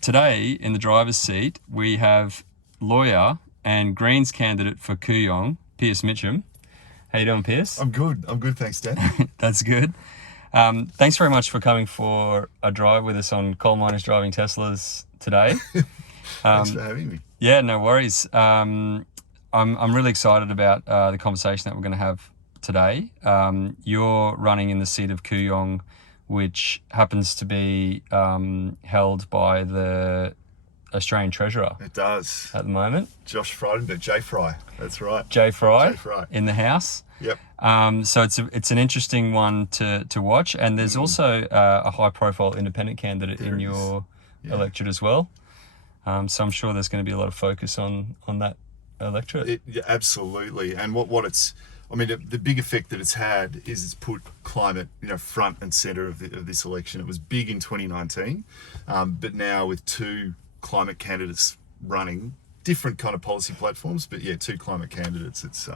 today in the driver's seat, we have lawyer and Greens candidate for Kooyong, Piers Mitchem. How you doing, Piers? I'm good, thanks, Dan. That's good. Thanks very much for coming for a drive with us on Coal Miners Driving Teslas today. Thanks for having me. Yeah, no worries. I'm really excited about the conversation that we're going to have today. You're running in the seat of Kooyong, which happens to be held by the Australian Treasurer. It does. At the moment. Josh Frydenberg, J. Fry, that's right. J. Fry. J. Fry. In the House. Yep. So it's an interesting one to watch, and there's also a high-profile independent candidate in your electorate as well. So I'm sure there's going to be a lot of focus on that electorate. Absolutely, and what it's, I mean, the big effect that it's had is it's put climate, front and center of this election. It was big in 2019, but now with two climate candidates running different kind of policy platforms, but two climate candidates, it's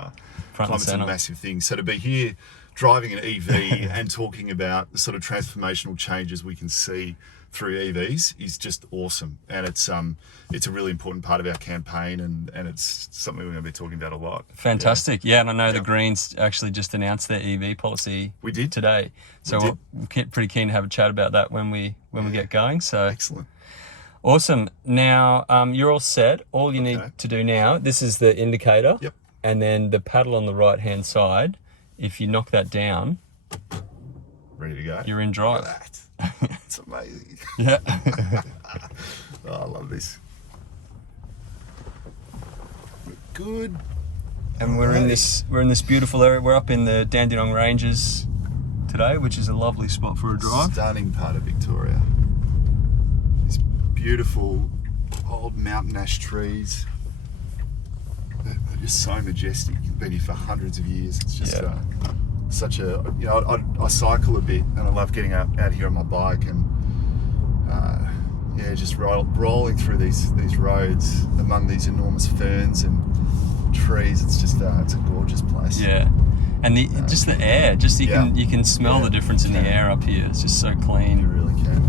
climate's a massive thing. So to be here driving an EV and talking about the sort of transformational changes we can see through EVs is just awesome, and it's a really important part of our campaign, and it's something we're going to be talking about a lot. Fantastic. And I know the Greens actually just announced their EV policy. We did today, so we're pretty keen to have a chat about that when we get going. So excellent. Awesome. Now, you're all set. All you need to do now, this is the indicator. Yep. And then the paddle on the right-hand side. If you knock that down, ready to go. You're in drive. Look at that. It's amazing. Yeah. Oh, I love this. Good. And we're in this beautiful area. We're up in the Dandenong Ranges today, which is a lovely spot for a drive. Stunning part of Victoria. These beautiful old mountain ash trees. They're just so majestic. You've been here for hundreds of years. It's just such a, I cycle a bit, and I love getting out here on my bike and just rolling through these roads among these enormous ferns and trees. It's just it's a gorgeous place. Yeah, and the air, you can smell the difference in the air up here. It's just so clean. You really can.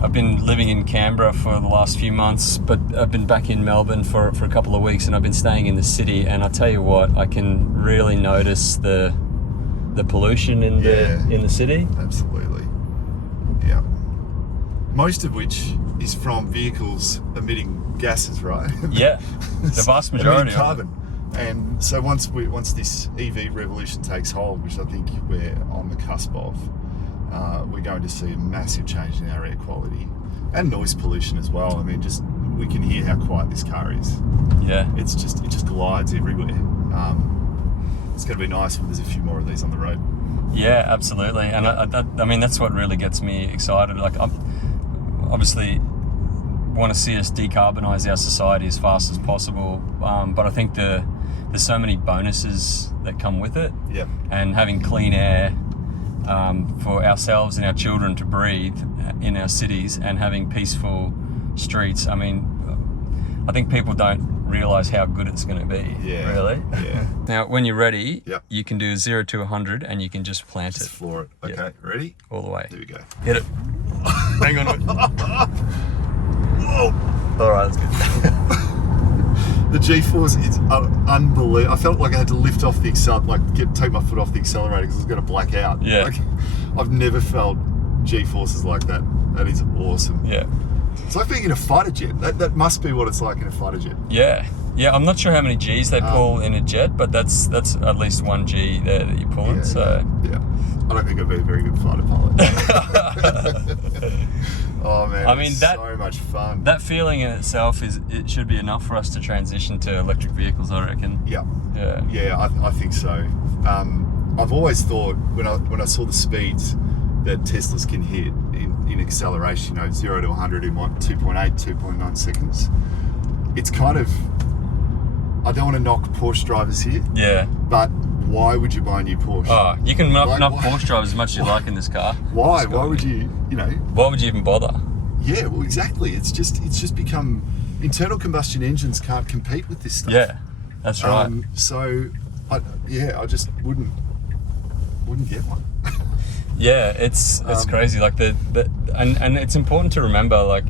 I've been living in Canberra for the last few months, but I've been back in Melbourne for a couple of weeks, and I've been staying in the city. And I tell you what, I can really notice the pollution in the city. Absolutely. Yeah. Most of which is from vehicles emitting gases, right? Yeah. The vast majority of carbon. And so once this EV revolution takes hold, which I think we're on the cusp of, we're going to see a massive change in our air quality and noise pollution as well. I mean, we can hear how quiet this car is. Yeah. It just glides everywhere. It's going to be nice when there's a few more of these on the road. Yeah, absolutely. And I mean, that's what really gets me excited. Like, I obviously want to see us decarbonise our society as fast as possible. But I think there's so many bonuses that come with it. Yeah. And having clean air for ourselves and our children to breathe in our cities, and having peaceful streets. I mean, I think people don't realise how good it's going to be. Yeah. Really. Yeah. Now, when you're ready, you can do 0 to 100, and you can just plant it. Just floor it. Okay. Ready? All the way. Here we go. Hit it. Hang on. Whoa. All right, that's good. The G-force is unbelievable. I felt like I had to lift off the take my foot off the accelerator because I was going to black out. Yeah. Like, I've never felt G-forces like that. That is awesome. Yeah. It's like being in a fighter jet. That must be what it's like in a fighter jet. Yeah. Yeah, I'm not sure how many Gs they pull in a jet, but that's at least 1 G there that you're pulling. Yeah. I don't think I'd be a very good fighter pilot. Oh man, I mean, so much fun. That feeling in itself it should be enough for us to transition to electric vehicles, I reckon. Yeah. Yeah. Yeah, I think so. I've always thought when I saw the speeds that Teslas can hit in acceleration, 0 to 100 in 2.8, 2.9 seconds. It's kind of, I don't want to knock Porsche drivers here. Yeah. But why would you buy a new Porsche? Oh, you can knock Porsche drivers as much as you like in this car. Why? Why would you, Why would you even bother? Yeah, well, exactly. It's just become, internal combustion engines can't compete with this stuff. Yeah, that's right. So, I just wouldn't get one. Yeah, it's crazy. Like and it's important to remember, like,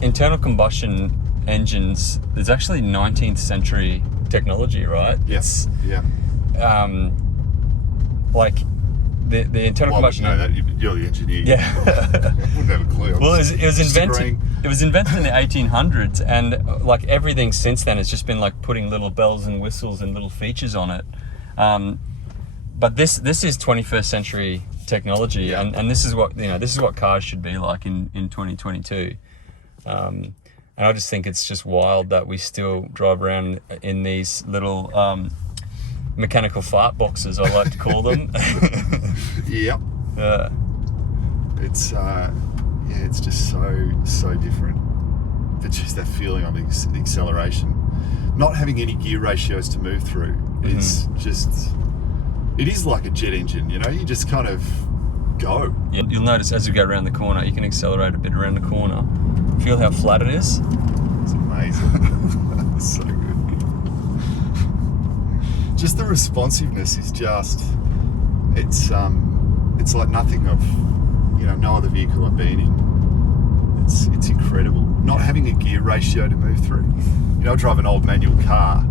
internal combustion engines, there's actually 19th century technology, right? Yes. Yeah. Like the internal combustion. Well, you know that you're the engineer. Yeah. Wouldn't have a clue. Well, it was invented. It was invented in the 1800s, and like everything since then has just been like putting little bells and whistles and little features on it. But this is 21st century technology, Yeah. and this is what this is what cars should be like in 2022. And I just think it's just wild that we still drive around in these little mechanical fart boxes, I like to call them. Yep. Yeah. It's just so different. But just that feeling on the acceleration, not having any gear ratios to move through is just. It is like a jet engine, you know. You just kind of go. Yeah, you'll notice as you go around the corner, you can accelerate a bit around the corner. Feel how flat it is? It's amazing. It's so good. Just the responsiveness is just. It's like nothing no other vehicle I've been in. It's incredible. Not having a gear ratio to move through. You know, I drive an old manual car,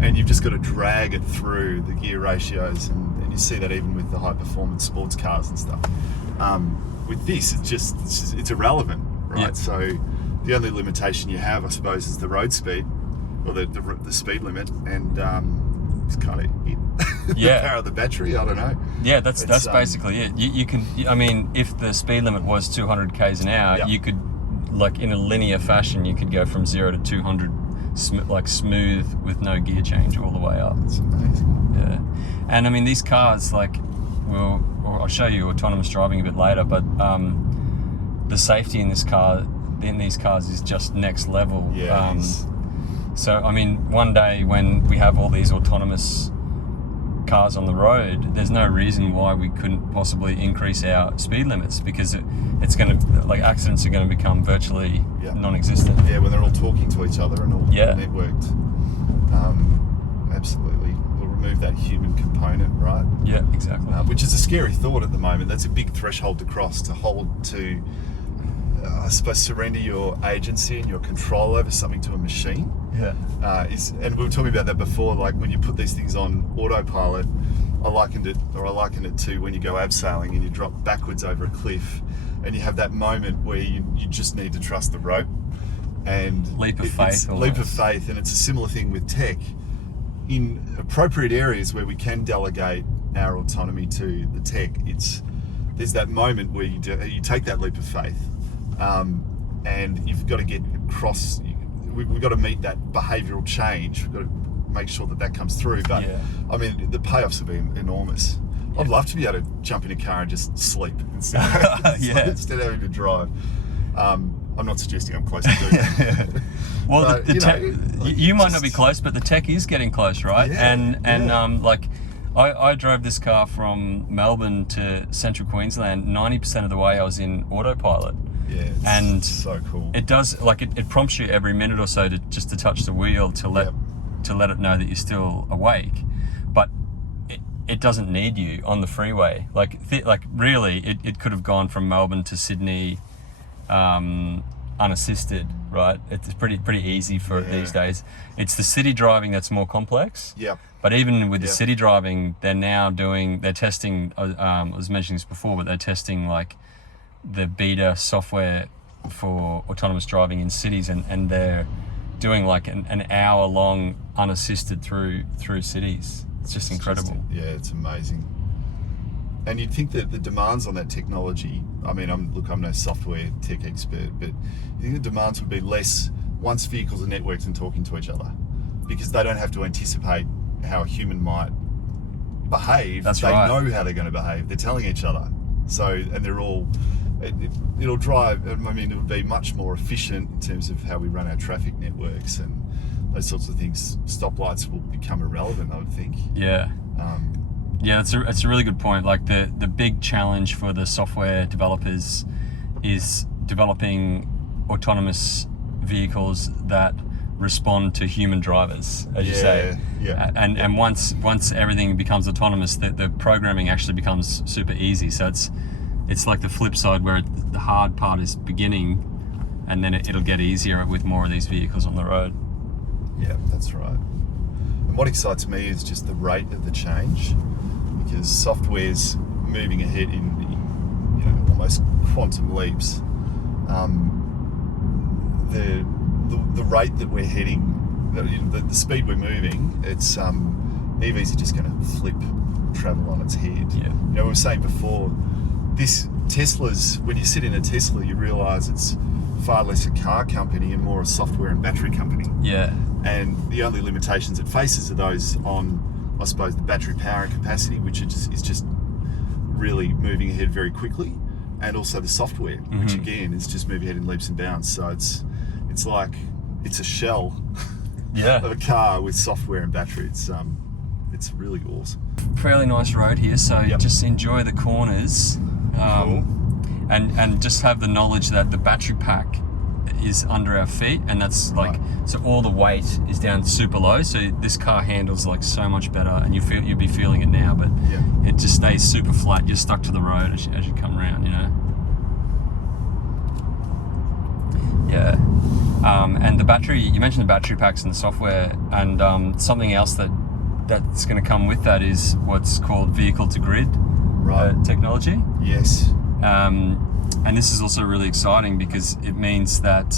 and you've just got to drag it through the gear ratios, and you see that even with the high performance sports cars and stuff. With this, it's irrelevant, right? Yep. So the only limitation you have, I suppose, is the road speed, or the speed limit, and it's kind of it. Yeah. The power of the battery, I don't know. Yeah, that's basically it. You can, I mean, if the speed limit was 200 k's an hour, Yep. you could, like in a linear fashion, you could go from 0 to 200 smooth with no gear change all the way up. It's amazing. Yeah, and I mean these cars, like, I'll show you autonomous driving a bit later, but the safety in these cars is just next level. Yeah. It is. So I mean, one day when we have all these autonomous cars on the road, there's no reason why we couldn't possibly increase our speed limits, because it's going to, like, accidents are going to become virtually non-existent. Yeah, when they're all talking to each other and all networked. Absolutely. We'll remove that human component, right? Yeah, exactly. Which is a scary thought at the moment. That's a big threshold to cross, to I suppose, surrender your agency and your control over something to a machine. Yeah. And we were talking about that before, like when you put these things on autopilot, I liken it to when you go abseiling and you drop backwards over a cliff, and you have that moment where you just need to trust the rope. And leap of faith. Leap of faith, and it's a similar thing with tech. In appropriate areas where we can delegate our autonomy to the tech, there's that moment where you take that leap of faith, and you've got to get across. We've got to meet that behavioural change. We've got to make sure that comes through. But I mean, the payoffs have been enormous. Yeah. I'd love to be able to jump in a car and just sleep instead of having to drive. I'm not suggesting I'm close to doing that. Well, you might not be close, but the tech is getting close, right? Yeah, like, I drove this car from Melbourne to Central Queensland. 90% of the way I was in autopilot. Yeah, and so cool. It does, like, it prompts you every minute or so to touch the wheel to let it know that you're still awake, but it doesn't need you on the freeway. Like really, it could have gone from Melbourne to Sydney unassisted, right? It's pretty easy for it these days. It's the city driving that's more complex. Yeah. But even with the city driving, they're testing. I was mentioning this before, but they're testing like the beta software for autonomous driving in cities, and they're doing like an hour long unassisted through cities. It's just incredible. It's amazing. And you'd think that the demands on that technology, I mean, I'm no software tech expert, but you think the demands would be less once vehicles are networked and talking to each other, because they don't have to anticipate how a human might behave. That's they right. know how they're going to behave. They're telling each other. So, and they're all, it'll drive, I mean, it would be much more efficient in terms of how we run our traffic networks and those sorts of things. Stoplights will become irrelevant, I would think. Yeah. Yeah, it's a really good point. Like the big challenge for the software developers is developing autonomous vehicles that respond to human drivers, as you say. Yeah. And once everything becomes autonomous, the programming actually becomes super easy. So it's like the flip side, where the hard part is beginning, and then it'll get easier with more of these vehicles on the road. Yeah, that's right. And what excites me is just the rate of the change, because software's moving ahead in almost quantum leaps. The rate that we're heading, the speed we're moving, it's EVs are just going to flip travel on its head. Yeah. We were saying before, Tesla's, when you sit in a Tesla, you realise it's far less a car company and more a software and battery company. Yeah. And the only limitations it faces are those on, I suppose, the battery power and capacity, which is just really moving ahead very quickly, and also the software, which again is just moving ahead in leaps and bounds. So it's like it's a shell of a car with software and battery. It's really awesome. Fairly nice road here, so just enjoy the corners. Cool. And just have the knowledge that the battery pack is under our feet, and that's like, so all the weight is down super low, so this car handles like so much better, and you'll be feeling it now, but it just stays super flat. You're stuck to the road as you come around, and the battery, you mentioned the battery packs and the software, and something else that's going to come with that is what's called vehicle to grid technology. Yes. And this is also really exciting because it means that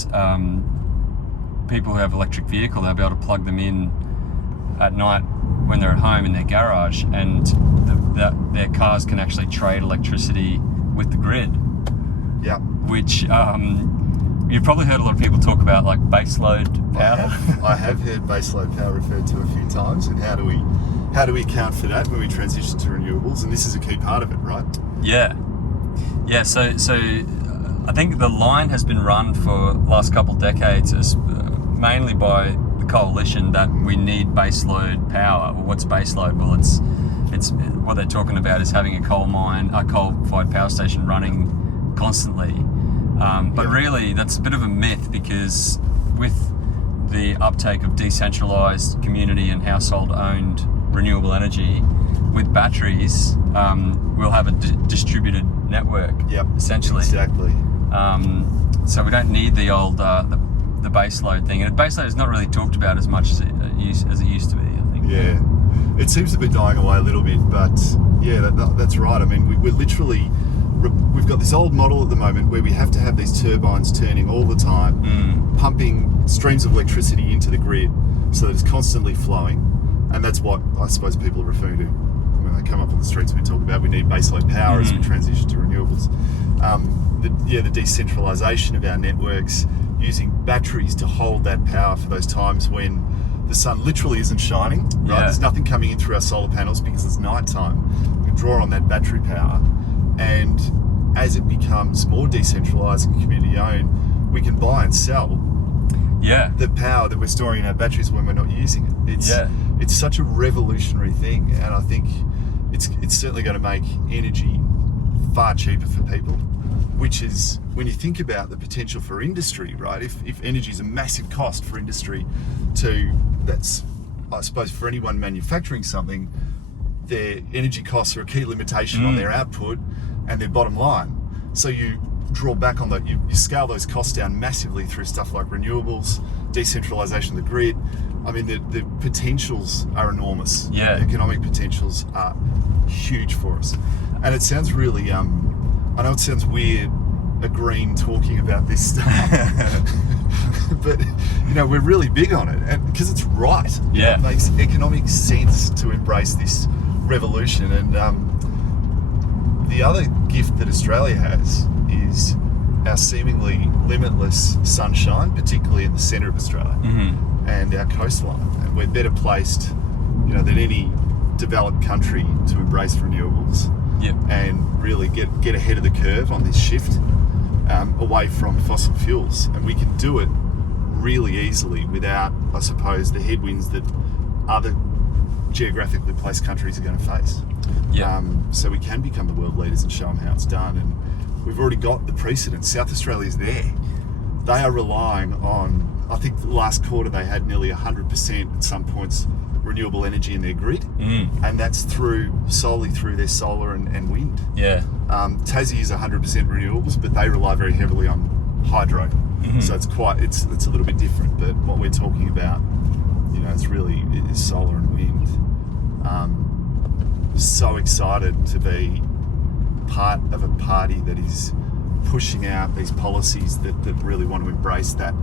people who have electric vehicle, they'll be able to plug them in at night when they're at home in their garage, and their cars can actually trade electricity with the grid. Yeah. Which you've probably heard a lot of people talk about, like baseload power. I have heard baseload power referred to a few times, and how do we account for that when we transition to renewables? And this is a key part of it, right? Yeah. So I think the line has been run for the last couple of decades as mainly by the coalition that we need baseload power. Well, what's baseload? Well, it's what they're talking about is having a coal-fired power station running constantly. But really, that's a bit of a myth, because with the uptake of decentralized community and household-owned renewable energy, with batteries, we'll have a distributed network. Essentially. Exactly. So we don't need the old the baseload thing, and baseload is not really talked about as much as it used to be, I think. Yeah, it seems to be dying away a little bit, but that's right. I mean, we've got this old model at the moment where we have to have these turbines turning all the time, pumping streams of electricity into the grid so that it's constantly flowing. And that's what I suppose people are referring to when they come up on the streets. We talk about we need baseload power as we transition to renewables. The decentralisation of our networks, using batteries to hold that power for those times when the sun literally isn't shining. Right? There's nothing coming in through our solar panels because it's nighttime. We can draw on that battery power, and as it becomes more decentralised and community owned, we can buy and sell the power that we're storing in our batteries when we're not using it. It's such a revolutionary thing, and I think it's certainly going to make energy far cheaper for people, which is, when you think about the potential for industry, right? If energy is a massive cost for industry, that's, I suppose, for anyone manufacturing something, their energy costs are a key limitation on their output and their bottom line. So you draw back on that, you scale those costs down massively through stuff like renewables, decentralisation of the grid. I mean, the potentials are enormous. The economic potentials are huge for us. And it sounds really, I know it sounds weird, a green talking about this stuff, but we're really big on it, and because it's right. It makes economic sense to embrace this revolution. And the other gift that Australia has is our seemingly limitless sunshine, particularly in the centre of Australia, and our coastline. And we're better placed, than any developed country to embrace renewables and really get ahead of the curve on this shift away from fossil fuels. And we can do it really easily without, I suppose, the headwinds that other geographically placed countries are going to face. So we can become the world leaders and show them how it's done. And we've already got the precedent. South Australia's there. They are relying on I think the last quarter they had nearly 100% at some points renewable energy in their grid, and that's solely through their solar and wind. Yeah. Tassie is 100% renewables, but they rely very heavily on hydro, so it's a little bit different. But what we're talking about, is solar and wind. So excited to be part of a party that is pushing out these policies that really want to embrace that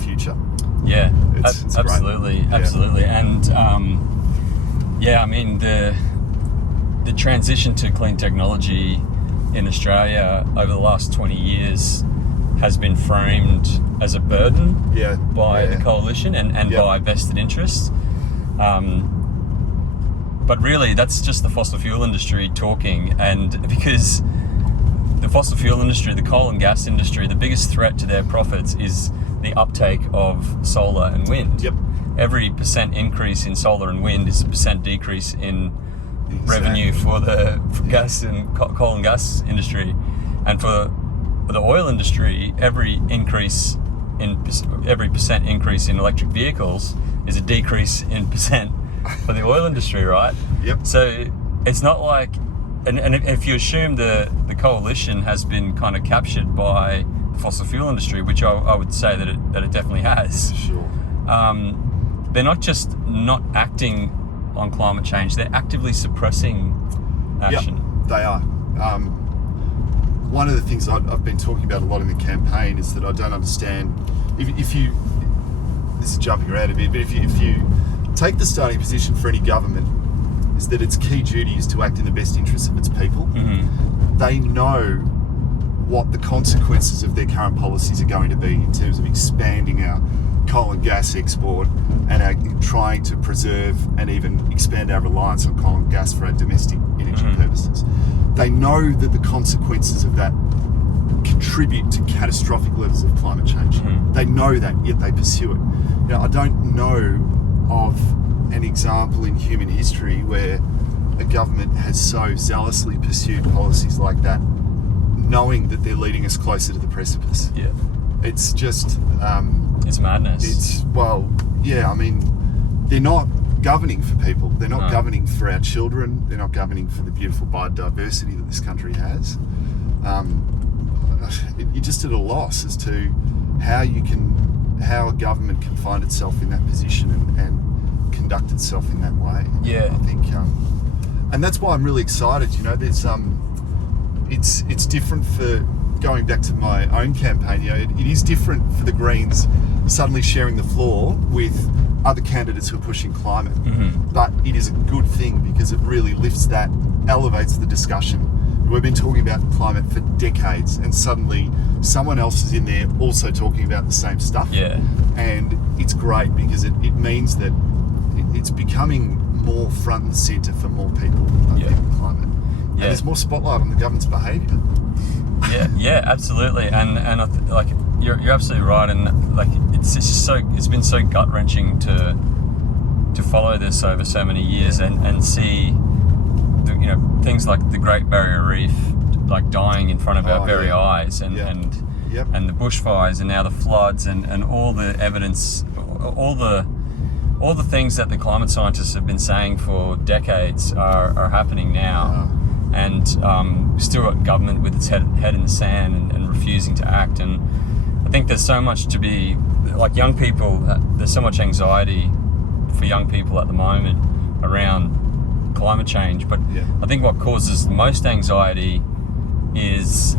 future. Yeah, it's absolutely, great. absolutely, and I mean the transition to clean technology in Australia over the last 20 years has been framed as a burden by the coalition and by vested interests. But really, that's just the fossil fuel industry talking, and because the fossil fuel industry, the coal and gas industry, the biggest threat to their profits is the uptake of solar and wind. Yep. Every % increase in solar and wind is a % decrease in revenue for the gas and coal and gas industry, and for the oil industry, every % increase in electric vehicles is a decrease in % for the oil industry, right? Yep. So it's not like, and if you assume the coalition has been kind of captured by the fossil fuel industry, which I would say that it definitely has. Sure. They're not just not acting on climate change; they're actively suppressing action. Yep, they are. One of the things I've been talking about a lot in the campaign is that I don't understand. If you, this is jumping around a bit, but if you take the starting position for any government is that its key duty is to act in the best interests of its people. They know what the consequences of their current policies are going to be in terms of expanding our coal and gas export and trying to preserve and even expand our reliance on coal and gas for our domestic energy purposes. They know that the consequences of that contribute to catastrophic levels of climate change. They know that, yet they pursue it. I don't know of an example in human history where a government has so zealously pursued policies like that, knowing that they're leading us closer to the precipice. Yeah. It's just... it's madness. I mean, they're not governing for people. They're not governing for our children. They're not governing for the beautiful biodiversity that this country has. You're just at a loss as to how a government can find itself in that position and conduct itself in that way. Yeah. I think, and that's why I'm really excited. There's it's different for going back to my own campaign. It is different for the Greens suddenly sharing the floor with other candidates who are pushing climate. But it is a good thing because it really elevates the discussion. We've been talking about climate for decades, and suddenly someone else is in there also talking about the same stuff. Yeah. And it's great because it means that it's becoming more front and centre for more people, I think, climate. And there's more spotlight on the government's behaviour. Yeah, absolutely. And you're absolutely right. And it's been so gut wrenching to follow this over so many years and see things like the Great Barrier Reef dying in front of our very eyes, and the bushfires, and now the floods, and all the evidence, all the things that the climate scientists have been saying for decades are happening now. And still got government with its head in the sand and refusing to act. And I think there's so much to be, young people, there's so much anxiety for young people at the moment around climate change. But I think what causes the most anxiety is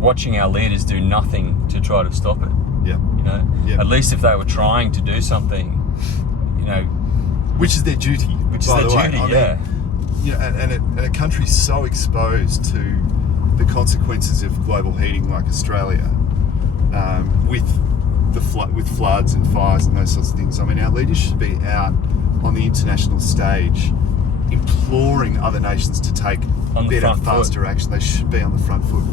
watching our leaders do nothing to try to stop it. At least if they were trying to do something, which is their duty. And a country so exposed to the consequences of global heating like Australia, with floods and fires and those sorts of things. I mean, our leaders should be out on the international stage imploring other nations to take better, faster action. They should be on the front foot.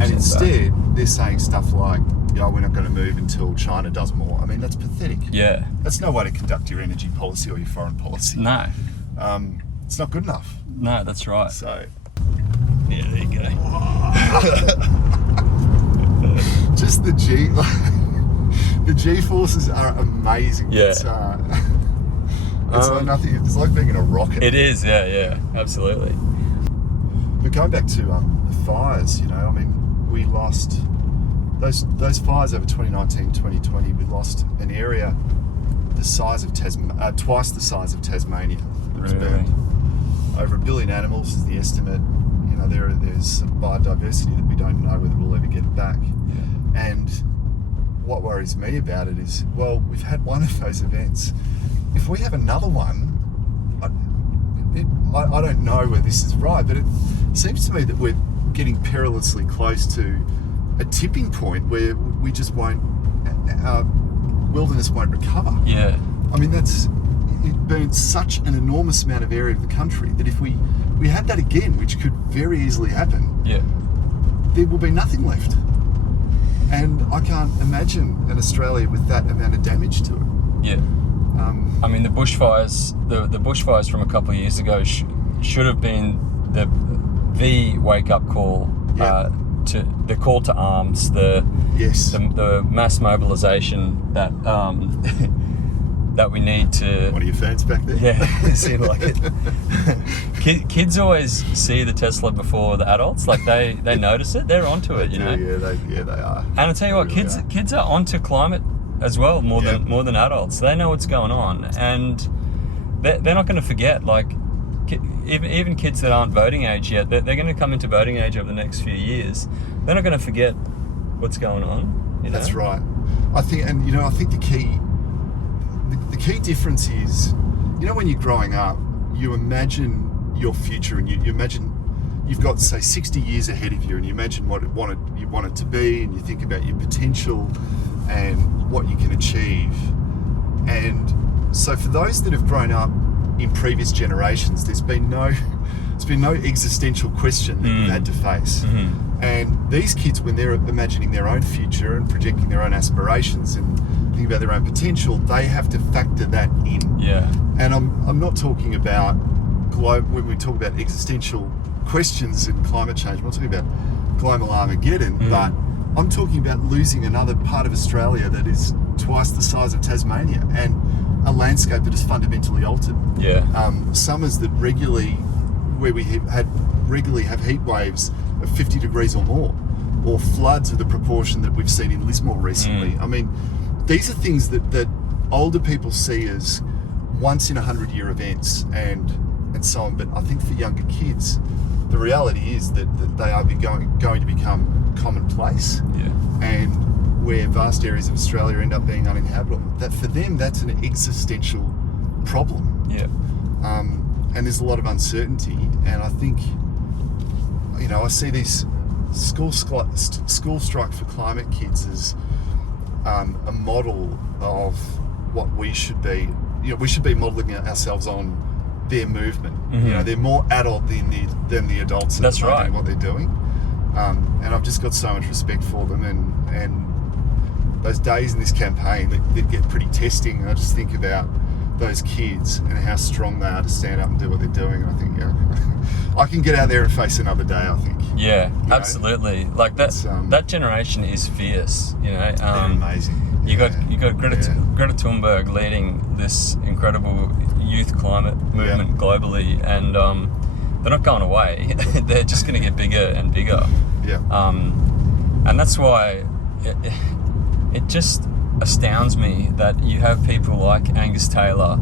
And instead, they're saying stuff like, we're not going to move until China does more. I mean, that's pathetic. Yeah. That's no way to conduct your energy policy or your foreign policy. No. It's not good enough. No, that's right. So, there you go. Just just the the G forces are amazing. Yeah. It's like nothing. It's like being in a rocket. It is, yeah, absolutely. But going back to the fires, I mean, we lost those fires over 2019, 2020. We lost an area the size of twice the size of Tasmania. It was burned. Over 1 billion animals is the estimate. There's biodiversity that we don't know whether we'll ever get it back. Yeah. And what worries me about it is, well, we've had one of those events. If we have another one, I don't know where this is right, but it seems to me that we're getting perilously close to a tipping point where we just won't, our wilderness won't recover. Yeah. I mean, it burns such an enormous amount of area of the country that if we had that again, which could very easily happen, Yeah. there will be nothing left. And I can't imagine an Australia with that amount of damage to it. Yeah. I mean, the bushfires, the bushfires from a couple of years ago should have been the wake up call. Yeah. To the call to arms, the mass mobilisation that that we need to. One of your fans back there? Yeah, it seemed like it. Kids always see the Tesla before the adults. Like they notice it. They're onto it, you know. Yeah, they are. And I'll tell you what, kids are onto climate as well, more than adults. They know what's going on, and they're not going to forget. Like even kids that aren't voting age yet, they're going to come into voting age over the next few years. They're not going to forget what's going on. That's right. I think the key difference is, when you're growing up, you imagine your future, and you imagine you've got, say, 60 years ahead of you, and you imagine what you want it to be, and you think about your potential and what you can achieve. And so for those that have grown up in previous generations, there's been no existential question that you've had to face. Mm-hmm. And these kids, when they're imagining their own future and projecting their own aspirations and thinking about their own potential, they have to factor that in. Yeah. And I'm not talking about when we talk about existential questions and climate change, I'm not talking about global Armageddon, but I'm talking about losing another part of Australia that is twice the size of Tasmania, and a landscape that is fundamentally altered. Yeah. Summers that where we regularly have heat waves of 50 degrees or more, or floods of the proportion that we've seen in Lismore recently. I mean, these are things that older people see as once in 100-year events and so on. But I think for younger kids, the reality is that they are going to become commonplace. Yeah. And where vast areas of Australia end up being uninhabitable, that for them, that's an existential problem. Yeah. And there's a lot of uncertainty, and I think, I see these school strike for climate kids as a model of what we should be. We should be modelling ourselves on their movement. Mm-hmm. They're more adult than the adults that are doing what they're doing. And I've just got so much respect for them, and those days in this campaign that get pretty testing. I just think about those kids and how strong they are to stand up and do what they're doing. And I think, I can get out there and face another day, I think. Yeah, absolutely. Like that generation is fierce, They're amazing. You got Greta Thunberg leading this incredible youth climate movement globally, and they're not going away. They're just going to get bigger and bigger. Yeah. And that's why it just astounds me that you have people like Angus Taylor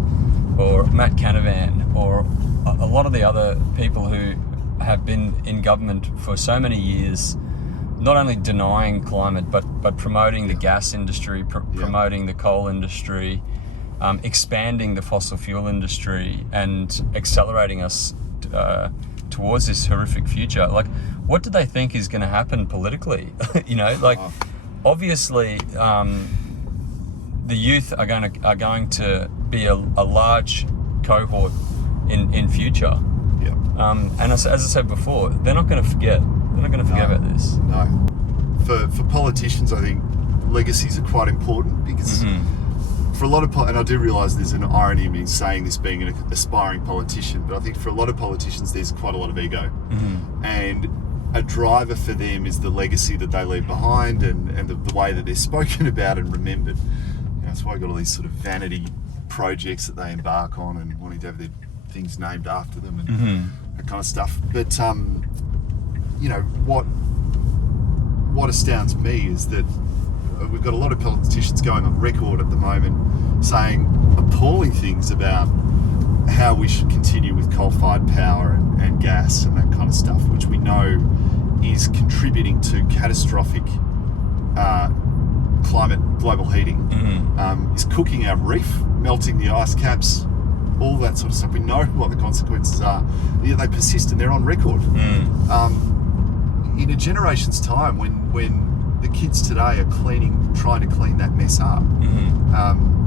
or Matt Canavan or a lot of the other people who have been in government for so many years, not only denying climate but promoting the gas industry, promoting the coal industry, expanding the fossil fuel industry, and accelerating us towards this horrific future. Like, what do they think is going to happen politically? Obviously, the youth are going to be a large cohort in future. Yeah. And as I said before, they're not going to forget. They're not going to forget about this. No. For politicians, I think legacies are quite important because for a lot of and I do realise there's an irony in me saying this being an aspiring politician, but I think for a lot of politicians there's quite a lot of ego, and a driver for them is the legacy that they leave behind, and the way that they're spoken about and remembered. That's why I got all these sort of vanity projects that they embark on, and wanting to have their things named after them and that kind of stuff. But what astounds me is that we've got a lot of politicians going on record at the moment saying appalling things about how we should continue with coal-fired power and gas and that kind of stuff, which we know is contributing to catastrophic climate, global heating, is cooking our reef, melting the ice caps, all that sort of stuff. We know what the consequences are, yet they persist, and they're on record. In a generation's time, when the kids today are trying to clean that mess up,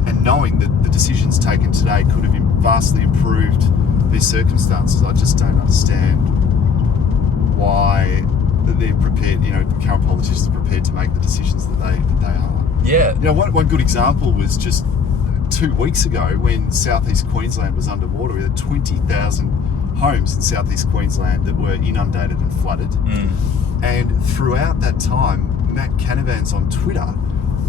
and knowing that the decisions taken today could have vastly improved these circumstances, I just don't understand why they're prepared. Current politicians are prepared to make the decisions that they are. Yeah. One good example was just 2 weeks ago when southeast Queensland was underwater. We had 20,000 homes in southeast Queensland that were inundated and flooded. And throughout that time, Matt Canavan's on Twitter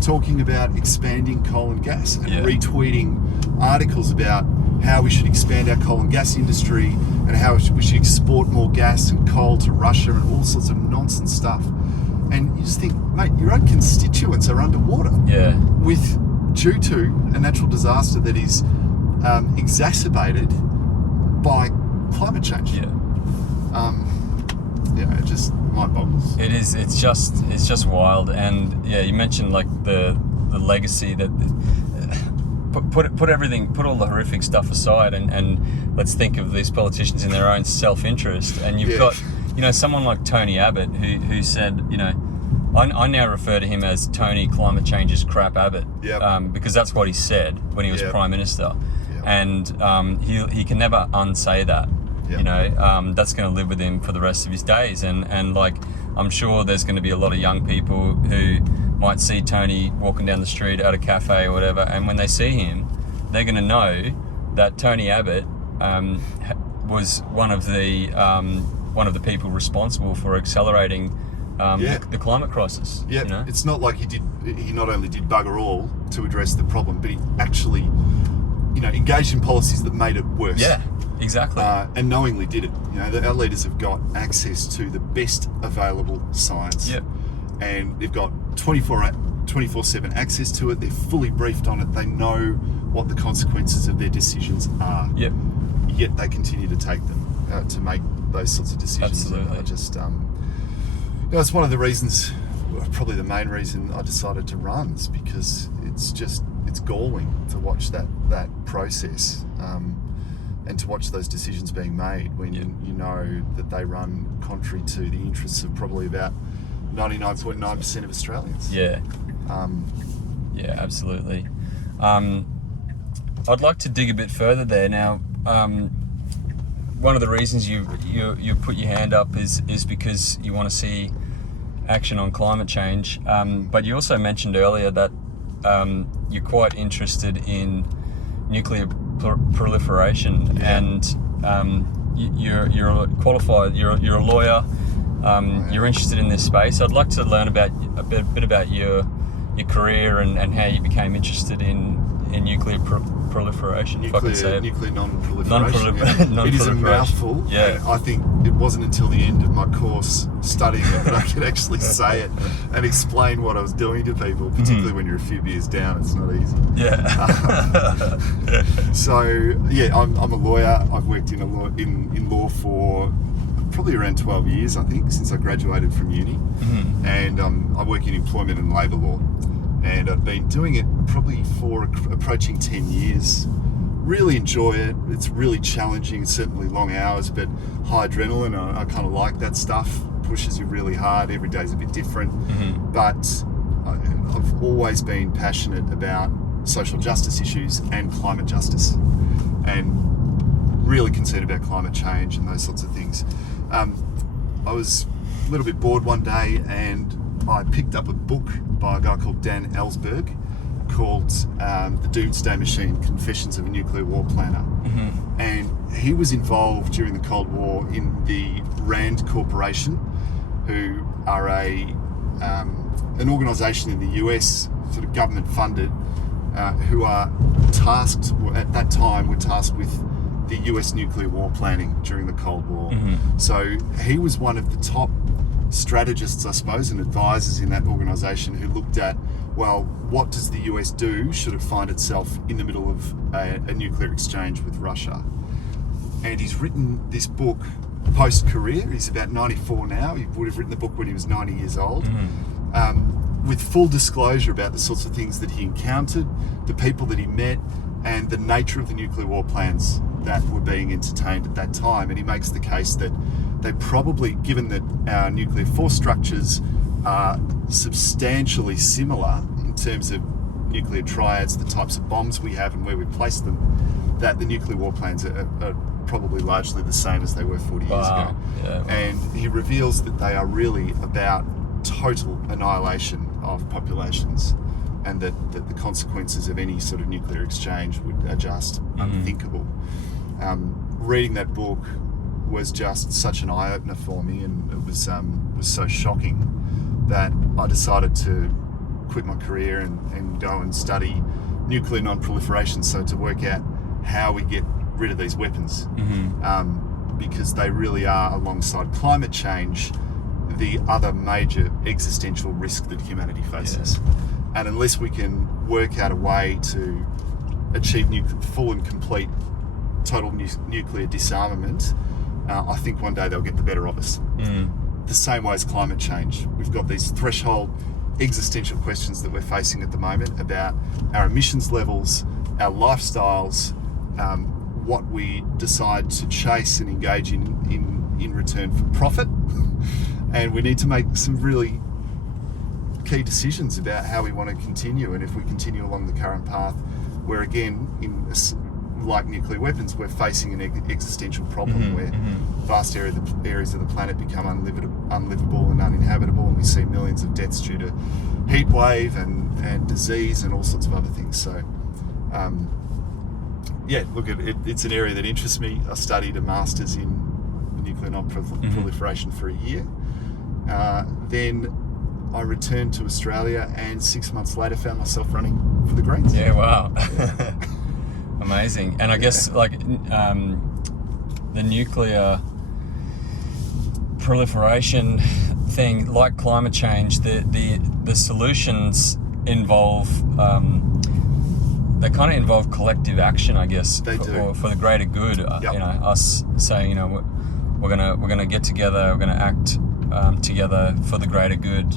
talking about expanding coal and gas and retweeting articles about how we should expand our coal and gas industry and how we should export more gas and coal to Russia and all sorts of nonsense stuff. And you just think, mate, your own constituents are underwater due to a natural disaster that is exacerbated by climate change. It just mind boggles. It is. It's just wild. And you mentioned like the legacy that put all the horrific stuff aside, and let's think of these politicians in their own self-interest. And you've got someone like Tony Abbott who said, I now refer to him as Tony Climate Change's crap Abbott, because that's what he said when he was Prime Minister, and he can never unsay that. That's going to live with him for the rest of his days, and like I'm sure there's going to be a lot of young people who might see Tony walking down the street at a cafe or whatever, and when they see him, they're going to know that Tony Abbott was one of the people responsible for accelerating the climate crisis. It's not like he not only did bugger all to address the problem, but he actually engaged in policies that made it worse. Exactly. And knowingly did it. Our leaders have got access to the best available science. And they've got 24/7 access to it. They're fully briefed on it. They know what the consequences of their decisions are. Yet they continue to take them to make those sorts of decisions. Absolutely. I just, it's one of the reasons, probably the main reason I decided to run, is because it's galling to watch that process. And to watch those decisions being made when you know that they run contrary to the interests of probably about 99.9% of Australians. Absolutely. I'd like to dig a bit further there. Now, one of the reasons you put your hand up is because you want to see action on climate change. But you also mentioned earlier that you're quite interested in nuclear proliferation, and you're qualified. You're a lawyer. You're interested in this space. I'd like to learn about a bit about your career and how you became interested in nuclear proliferation. Nuclear non-proliferation. It is a mouthful. I think it wasn't until the end of my course studying it that I could actually say it and explain what I was doing to people, particularly when you're a few beers down. It's not easy. I'm a lawyer. I've worked in law for probably around 12 years, I think, since I graduated from uni. And I work in employment and labour law. And I've been doing it probably for approaching 10 years. Really enjoy it. It's really challenging, certainly long hours, but high adrenaline. I kind of like that stuff. Pushes you really hard. Every day's a bit different. But I've always been passionate about social justice issues and climate justice, and really concerned about climate change and those sorts of things. I was a little bit bored one day, and I picked up a book by a guy called Dan Ellsberg called The Doomsday Machine, Confessions of a Nuclear War Planner. And he was involved during the Cold War in the RAND Corporation, who are an organisation in the US, sort of government funded, who are tasked, at that time, were tasked with the US nuclear war planning during the Cold War. So he was one of the top strategists, I suppose, and advisors in that organisation who looked at, well, what does the US do should it find itself in the middle of a nuclear exchange with Russia? And he's written this book post-career. He's about 94 now. He would have written the book when he was 90 years old. With full disclosure about the sorts of things that he encountered, the people that he met, and the nature of the nuclear war plans that were being entertained at that time. And he makes the case that they probably, given that our nuclear force structures are substantially similar in terms of nuclear triads, the types of bombs we have and where we place them, that the nuclear war plans are probably largely the same as they were 40 years ago. Yeah, wow. And he reveals that they are really about total annihilation of populations, and that the consequences of any sort of nuclear exchange are just unthinkable. Reading that book was just such an eye-opener for me, and it was so shocking that I decided to quit my career and go and study nuclear non-proliferation, so to work out how we get rid of these weapons, because they really are, alongside climate change, the other major existential risk that humanity faces. And unless we can work out a way to achieve full and complete total nuclear disarmament, I think one day they'll get the better of us. The same way as climate change. We've got these threshold existential questions that we're facing at the moment about our emissions levels, our lifestyles, what we decide to chase and engage in return for profit. And we need to make some really key decisions about how we want to continue, and if we continue along the current path, where again, like nuclear weapons, we're facing an existential problem where vast areas of the planet become unlivable and uninhabitable, and we see millions of deaths due to heat wave and disease and all sorts of other things. So look, it's an area that interests me. I studied a master's in nuclear non-proliferation for a year. Then I returned to Australia, and 6 months later found myself running for the Greens. Yeah, wow. Amazing. And I guess like the nuclear proliferation thing, like climate change, the solutions involve they kind of involve collective action, I guess, for the greater good. You know, us saying, you know, we're gonna get together, we're gonna act together for the greater good,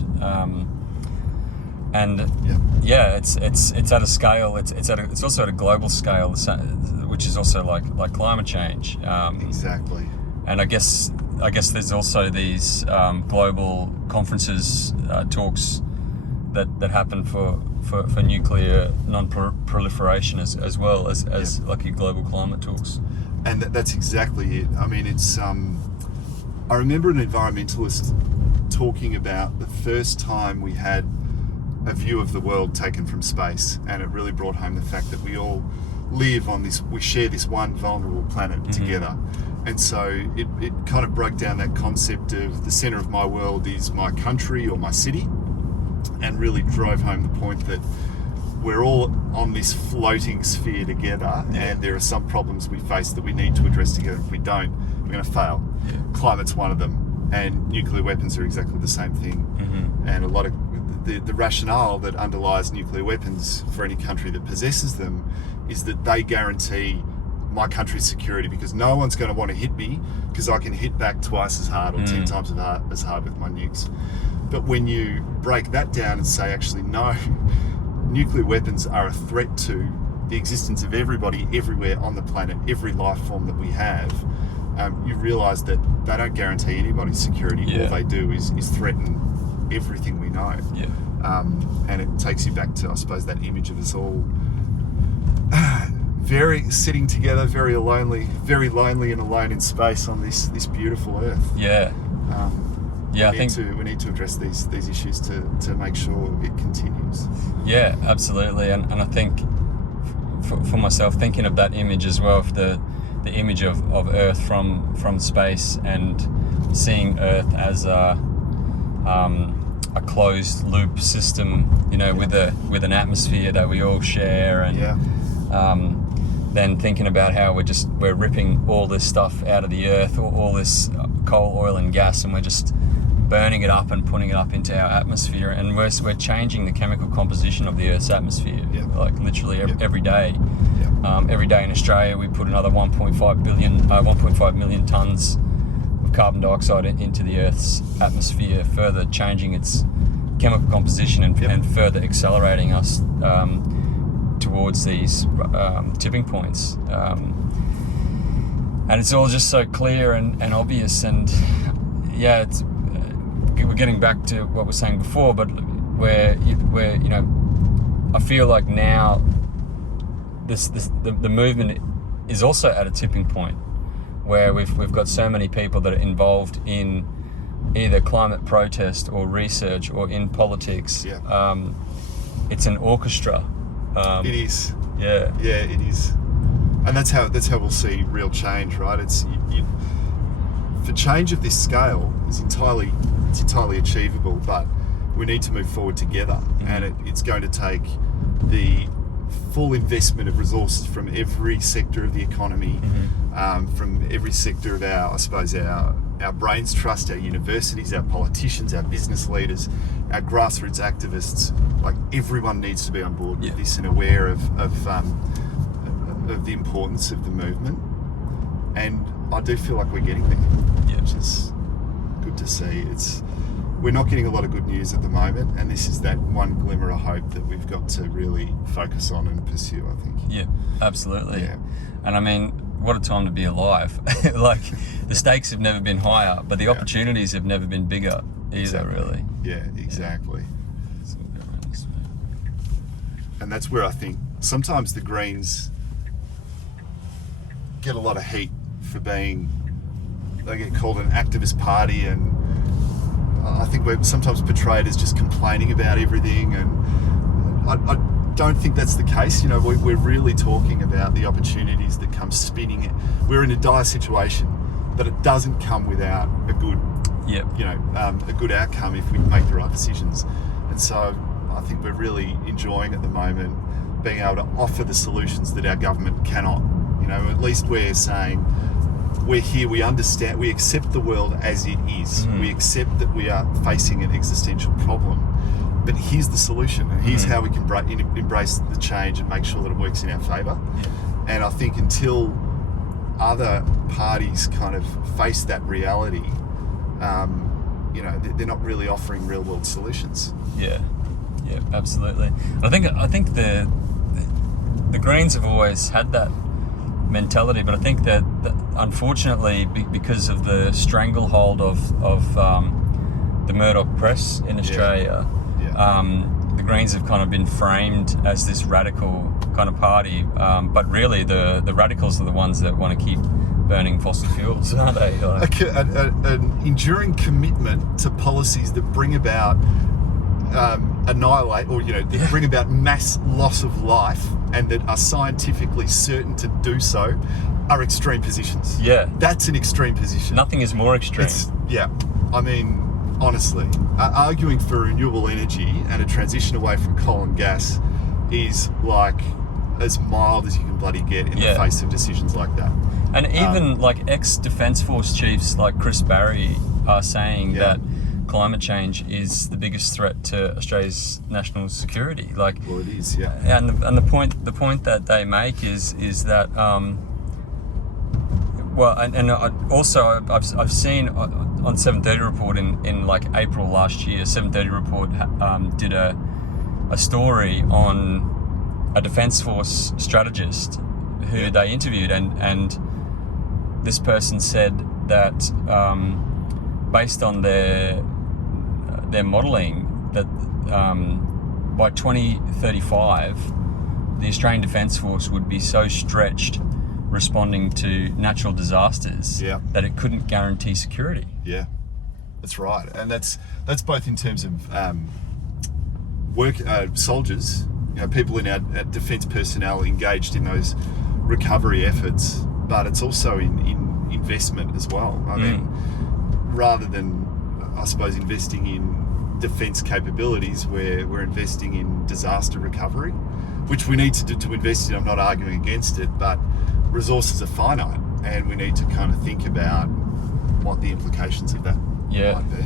it's at a scale. It's also at a global scale, which is also like climate change. Exactly. And I guess there's also these global conferences, talks that happen for nuclear non-proliferation as well as like your global climate talks. And that's exactly it. I mean, it's I remember an environmentalist talking about the first time we had a view of the world taken from space, and it really brought home the fact that we all live on this, we share this one vulnerable planet together. And so it kind of broke down that concept of the center of my world is my country or my city, and really drove home the point that we're all on this floating sphere together, and there are some problems we face that we need to address together. If we don't, we're going to fail. Climate's one of them, and nuclear weapons are exactly the same thing. And a lot of the rationale that underlies nuclear weapons for any country that possesses them is that they guarantee my country's security, because no one's going to want to hit me because I can hit back twice as hard or 10 times as hard with my nukes. But when you break that down and say, actually, no, nuclear weapons are a threat to the existence of everybody everywhere on the planet, every life form that we have, you realise that they don't guarantee anybody's security. All they do is threaten everything we know. And it takes you back to, I suppose, that image of us all sitting together, very lonely and alone in space on this beautiful Earth. We need to address these issues to make sure it continues. Yeah, absolutely. And I think for myself, thinking of that image as well, the image of Earth from space, and seeing Earth as a closed loop system, with an atmosphere that we all share, and then thinking about how we're ripping all this stuff out of the earth, all this coal, oil, and gas, and we're just burning it up and putting it up into our atmosphere, and we're changing the chemical composition of the Earth's atmosphere, like literally every day. Every day in Australia, we put another 1.5 million tons of carbon dioxide into the Earth's atmosphere, further changing its chemical composition and further accelerating us towards these tipping points. And it's all just so clear and obvious, and we're getting back to what we were saying before, but where I feel like now the movement is also at a tipping point where we've got so many people that are involved in either climate protest or research or in politics. It's an orchestra. It is. Yeah, it is, and that's how we'll see real change, right? It's for change of this scale is entirely achievable, but we need to move forward together, and it's going to take the full investment of resources from every sector of the economy, from every sector of our brains trust, our universities, our politicians, our business leaders, our grassroots activists. Like, everyone needs to be on board with this and aware of the importance of the movement. And I do feel like we're getting there, which is good to see. We're not getting a lot of good news at the moment, and this is that one glimmer of hope that we've got to really focus on and pursue, I think. Yeah, absolutely. Yeah. And I mean, what a time to be alive. Like, the stakes have never been higher, but the opportunities have never been bigger either, really. Yeah, exactly. And that's where I think sometimes the Greens get a lot of heat for they get called an activist party, and I think we're sometimes portrayed as just complaining about everything, and I don't think that's the case. We're really talking about the opportunities that come spinning. We're in a dire situation, but it doesn't come without a good, a good outcome if we make the right decisions. And so I think we're really enjoying at the moment being able to offer the solutions that our government cannot. At least we're saying, we're here, we understand, we accept the world as it is. We accept that we are facing an existential problem, but here's the solution, and here's how we can embrace the change and make sure that it works in our favour. And I think until other parties kind of face that reality, they're not really offering real world solutions. Yeah, absolutely. I think the Greens have always had that mentality, but I think that unfortunately, because of the stranglehold of the Murdoch press in Australia, the Greens have kind of been framed as this radical kind of party, but really the radicals are the ones that want to keep burning fossil fuels, aren't they? An enduring commitment to policies that bring about annihilate, or that bring about mass loss of life, and that are scientifically certain to do so, are extreme positions. Yeah, that's an extreme position. Nothing is more extreme. I mean, honestly, arguing for renewable energy and a transition away from coal and gas is like as mild as you can bloody get in the face of decisions like that. And even like ex-Defence Force chiefs like Chris Barry are saying that climate change is the biggest threat to Australia's national security. Like, well, it is, And the point that they make is that also I've seen on 730 Report in like April last year, 730 Report did a story on a Defence Force strategist who they interviewed, and this person said that based on their modelling, that by 2035 the Australian Defence Force would be so stretched responding to natural disasters that it couldn't guarantee security. Yeah, that's right, and that's both in terms of soldiers, people in our defence personnel engaged in those recovery efforts, but it's also in investment as well. I mean, rather than I suppose, investing in defence capabilities, where we're investing in disaster recovery, which we need to invest in. I'm not arguing against it, but resources are finite, and we need to kind of think about what the implications of that might be.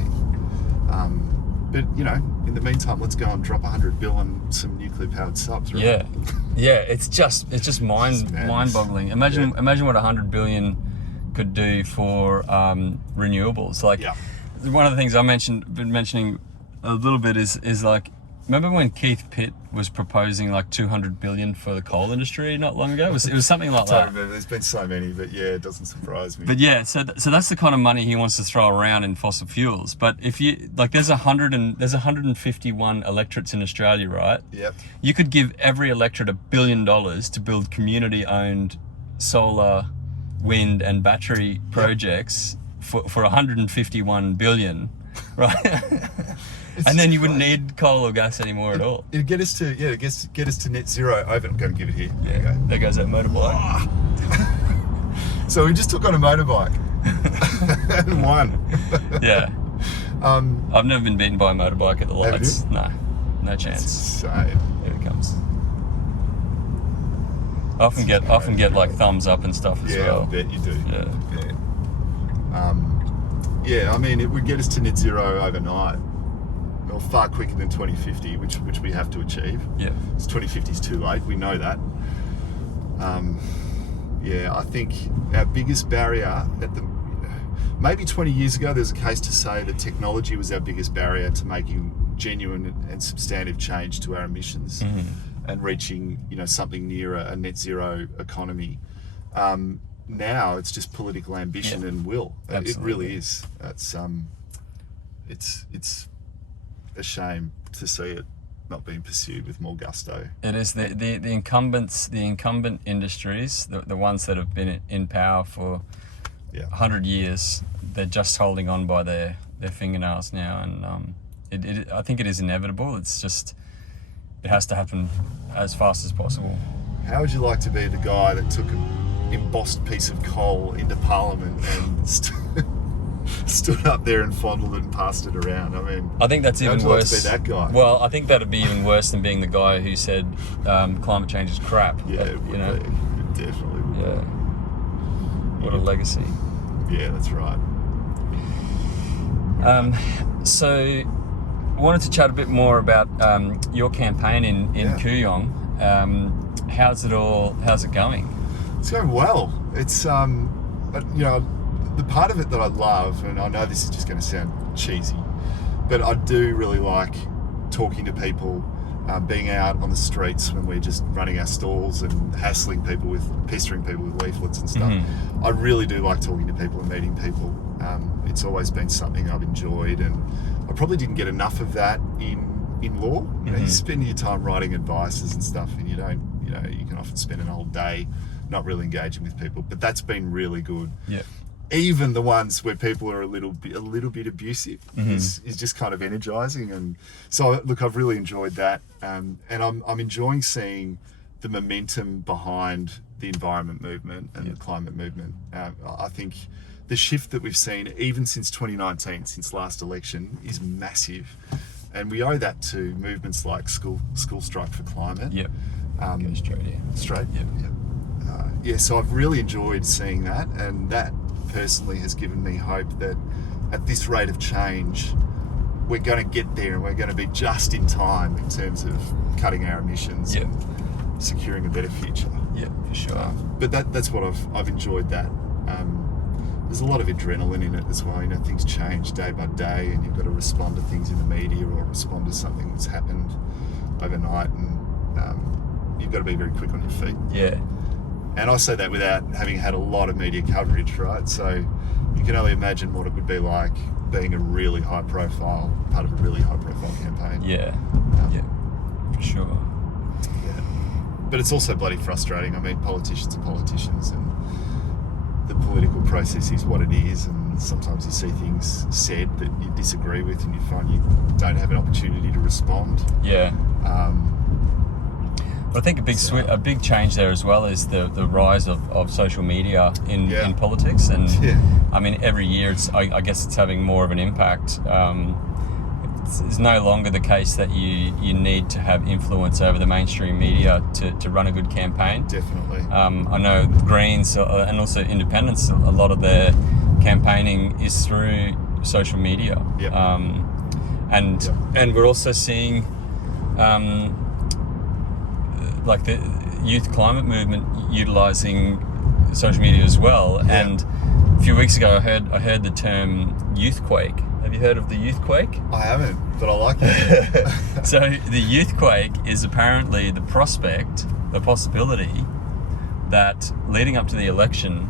But in the meantime, let's go and drop $100 billion on some nuclear-powered subs, right? Yeah. It's just mind-boggling. Imagine what $100 billion could do for renewables. Like, one of the things been mentioning a little bit is like, remember when Keith Pitt was proposing like $200 billion for the coal industry not long ago? It was something like that. I don't remember. There's been so many, but yeah, it doesn't surprise me. But yeah, so that's the kind of money he wants to throw around in fossil fuels. But if you like, there's 151 electorates in Australia, right? Yep. You could give every electorate $1 billion to build community-owned solar, wind, and battery projects for 151 billion, right? And then you wouldn't need coal or gas anymore at all. It'd get us to get us to net zero. I'm going to give it here. There you go. There goes that motorbike. So we just took on a motorbike and won. Yeah. I've never been beaten by a motorbike at the lights. No chance. Insane. Here it comes. I often get like thumbs up and stuff as well. Yeah, I bet you do. Yeah. Yeah. I mean, it would get us to net zero overnight, or far quicker than 2050, which we have to achieve. Yeah. 2050 is too late. We know that. I think our biggest barrier maybe 20 years ago, there's a case to say that technology was our biggest barrier to making genuine and substantive change to our emissions and reaching, something near a net zero economy. Now it's just political ambition and will. Absolutely. It really is. It's a shame to see it not being pursued with more gusto. It is the incumbent industries, the ones that have been in power for 100 years. They're just holding on by their fingernails now, and I think it is inevitable. It's just, it has to happen as fast as possible. How would you like to be the guy that took an embossed piece of coal into Parliament and stood up there and fondled it and passed it around? I mean, I think that's even worse. Like to be that guy? Well, I think that'd be even worse than being the guy who said climate change is crap. Yeah, it would be. It definitely would be. What a legacy. Yeah, that's right. So I wanted to chat a bit more about your campaign in Kooyong. How's it going? It's going well. It's the part of it that I love, and I know this is just going to sound cheesy, but I do really like talking to people, being out on the streets when we're just running our stalls and pestering people with leaflets and stuff. I really do like talking to people and meeting people. It's always been something I've enjoyed, and I probably didn't get enough of that in law. You spend your time writing advices and stuff, and you can often spend an whole day not really engaging with people, but that's been really good. Yeah. Even the ones where people are a little bit abusive is just kind of energizing. And so look, I've really enjoyed that, and I'm enjoying seeing the momentum behind the environment movement and the climate movement. I think the shift that we've seen even since 2019, since last election, is massive, and we owe that to movements like School Strike for Climate. Yep. Go straight in. Straight. Yep. So I've really enjoyed seeing that, and that personally has given me hope that at this rate of change, we're going to get there, and we're going to be just in time in terms of cutting our emissions and securing a better future. Yeah, for sure. But that's what I've enjoyed that. There's a lot of adrenaline in it as well. Things change day by day, and you've got to respond to things in the media or respond to something that's happened overnight, and you've got to be very quick on your feet. Yeah. And I say that without having had a lot of media coverage, right? So you can only imagine what it would be like being a really part of a really high profile campaign. Yeah, for sure. Yeah. But it's also bloody frustrating. I mean, politicians are politicians, and the political process is what it is, and sometimes you see things said that you disagree with, and you find you don't have an opportunity to respond. Yeah. But I think a big change there as well is the rise of social media in politics, and I mean every year I guess it's having more of an impact. It's no longer the case that you need to have influence over the mainstream media to run a good campaign. Definitely. I know the Greens and also Independents, a lot of their campaigning is through social media. Yep. And we're also seeing like the youth climate movement utilising social media as well. Yeah. And a few weeks ago, I heard the term youthquake. Have you heard of the youthquake? I haven't, but I like it. So the youthquake is apparently the possibility that leading up to the election,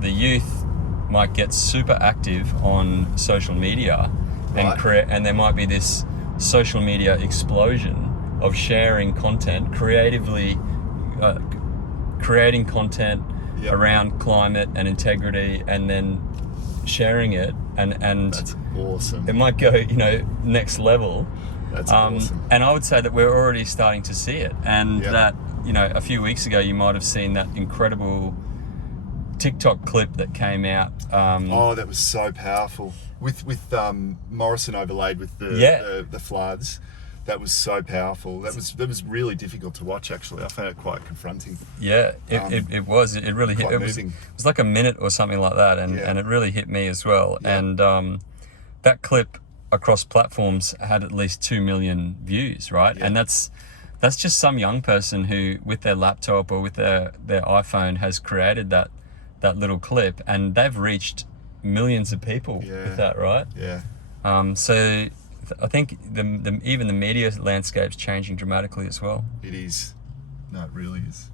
the youth might get super active on social media, and there might be this social media explosion of sharing content, creatively creating content around climate and integrity, and then sharing it, and That's awesome. it might go, next level. That's awesome. And I would say that we're already starting to see it, and that a few weeks ago you might have seen that incredible TikTok clip that came out. That was so powerful with Morrison overlaid with the floods. That was so powerful. That was really difficult to watch. Actually, I found it quite confronting. Yeah, it was. It really hit. It was like a minute or something like that, and it really hit me as well. Yeah. And that clip across platforms had at least 2 million views, right? Yeah. And that's just some young person who, with their laptop or with their iPhone, has created that little clip, and they've reached millions of people with that, right? Yeah. So I think even the media landscape's changing dramatically as well. It is. No, it really is.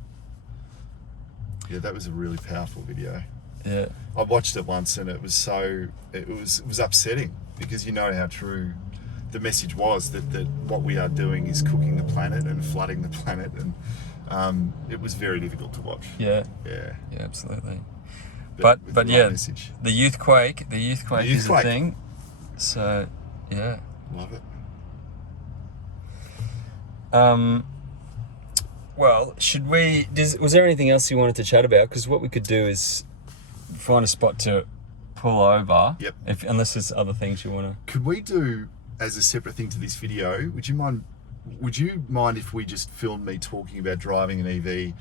Yeah, that was a really powerful video. Yeah. I watched it once, and it was upsetting, because you know how true the message was that what we are doing is cooking the planet and flooding the planet, and it was very difficult to watch. Yeah. Yeah. Yeah, absolutely. But yeah, message. The youthquake is a thing. So yeah. Love it. Well, was there anything else you wanted to chat about? Because what we could do is find a spot to pull over. Yep. Unless there's other things you want to. Could we do, as a separate thing to this video, would you mind if we just filmed me talking about driving an EV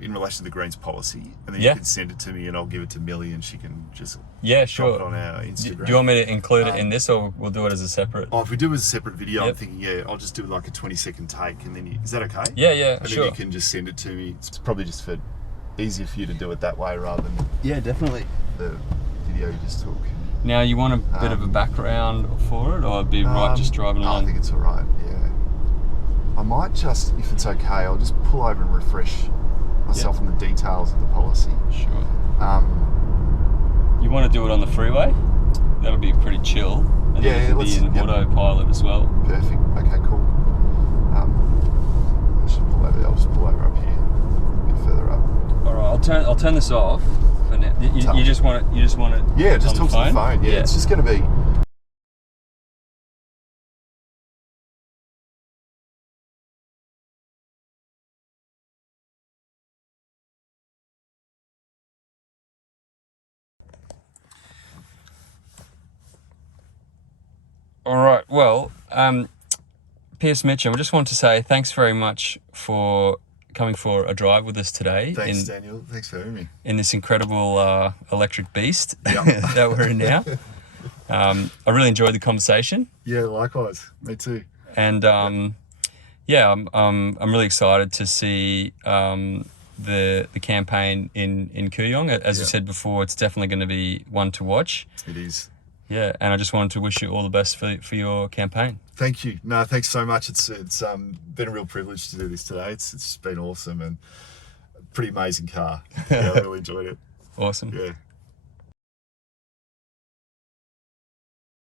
in relation to the Greens policy, and then you can send it to me, and I'll give it to Millie, and she can just drop it on our Instagram. Do you want me to include it in this, or we'll do it as a separate? If we do it as a separate video, I'm thinking, I'll just do like a 20-second take, and then is that okay? Yeah, and then you can just send it to me. It's probably just easier for you to do it that way rather than definitely the video you just took. Now, you want a bit of a background for it, or be right just driving along? I think it's all right. Yeah, I might just, if it's okay, I'll just pull over and refresh myself on the details of the policy. Sure. You want to do it on the freeway? That'll be pretty chill. And let's be in autopilot as well. Perfect. Okay, cool. I should pull over. I'll just pull over up here, a bit further up. All right. I'll turn this off for now. You just want it. Yeah, just talk to the phone. Yeah, it's just going to be. All right. Well, Piers Mitchem, I just want to say thanks very much for coming for a drive with us today. Thanks, Daniel. Thanks for having me. In this incredible electric beast that we're in now. I really enjoyed the conversation. Yeah, likewise. Me too. And I'm really excited to see the campaign in Kooyong. As you said before, it's definitely going to be one to watch. It is. Yeah, and I just wanted to wish you all the best for your campaign. Thank you. No, thanks so much. It's been a real privilege to do this today. It's been awesome, and a pretty amazing car. Yeah, I really enjoyed it. Awesome. Yeah.